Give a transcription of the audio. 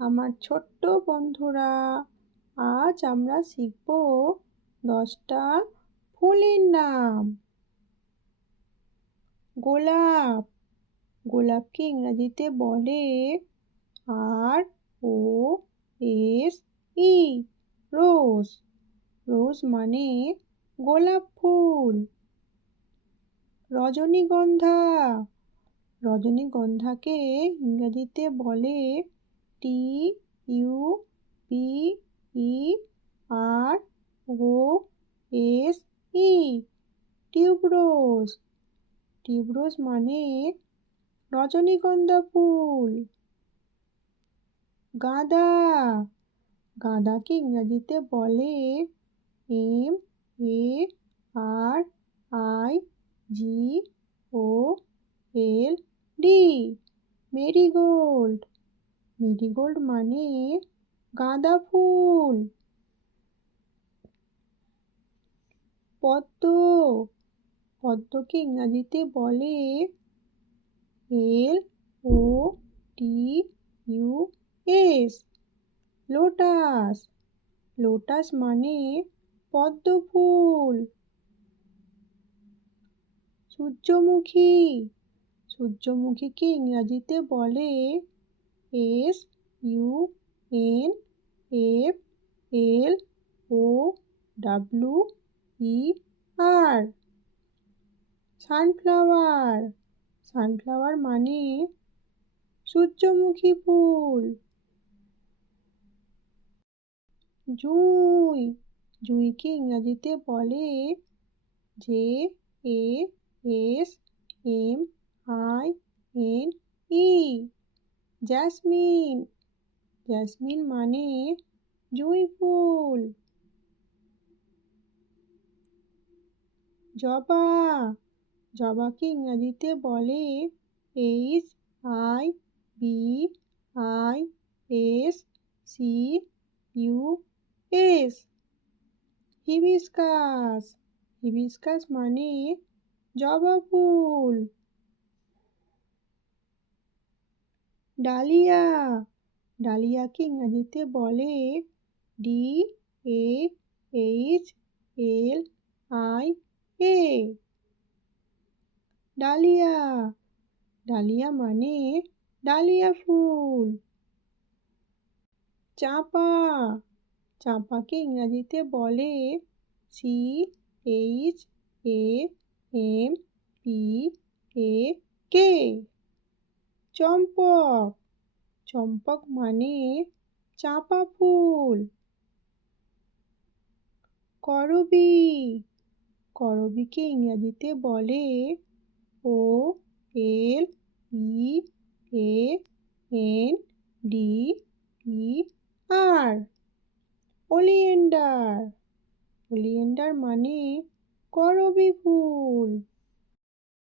আমার ছোট্ট বন্ধুরা, আজ আমরা শিখব 10টা ফুলের নাম। গোলাপ। গোলাপকে ইংরেজিতে বলে ROSE, রোজ। রোজ মানে গোলাপ ফুল। রজনীগন্ধা। রজনীগন্ধাকে ইংরেজিতে বলে TUBEROSE, টিউবরোজ। টিউবরোজ মানে রজনীগন্ধা ফুল। গাঁদা। গাঁদাকে ইংরেজিতে বলে MERIGOLD, মেরিগোল্ড। মেরিগোল্ড মানে গাঁদা ফুল। পদ্ম। পদ্মকে ইংরেজিতে বলে LOTUS, লোটাস। লোটাস মানে পদ্ম ফুল। সূর্যমুখী। সূর্যমুখীকে ইংরেজিতে বলে SUNFLOWER, সানফ্লাওয়ার। সানফ্লাওয়ার মানে সূর্যমুখী ফুল। জুঁই। জুঁইকে ইংরেজিতে বলে JASMINE, জ্যাসমিন। জ্যাসমিন মানে জুঁই ফুল। জবা। জবাকে ইংরেজিতে বলে HIBISCUS, হিবিস্কাস। হিবিস্কাস মানে জবা ফুল। ডালিয়া। ডালিয়াকে ইংরেজিতে বলে DAHLIA, ডালিয়া। ডালিয়া মানে ডালিয়া ফুল। চাঁপা। চাঁপাকে ইংরেজিতে বলে CHAMPAK, চম্পক। চম্পক মানে চাঁপা ফুল। করবী। করবীকে ইংরেজিতে বলে OLEANDER, ওলিয়েন্ডার। ওলিয়েন্ডার মানে করবী ফুল।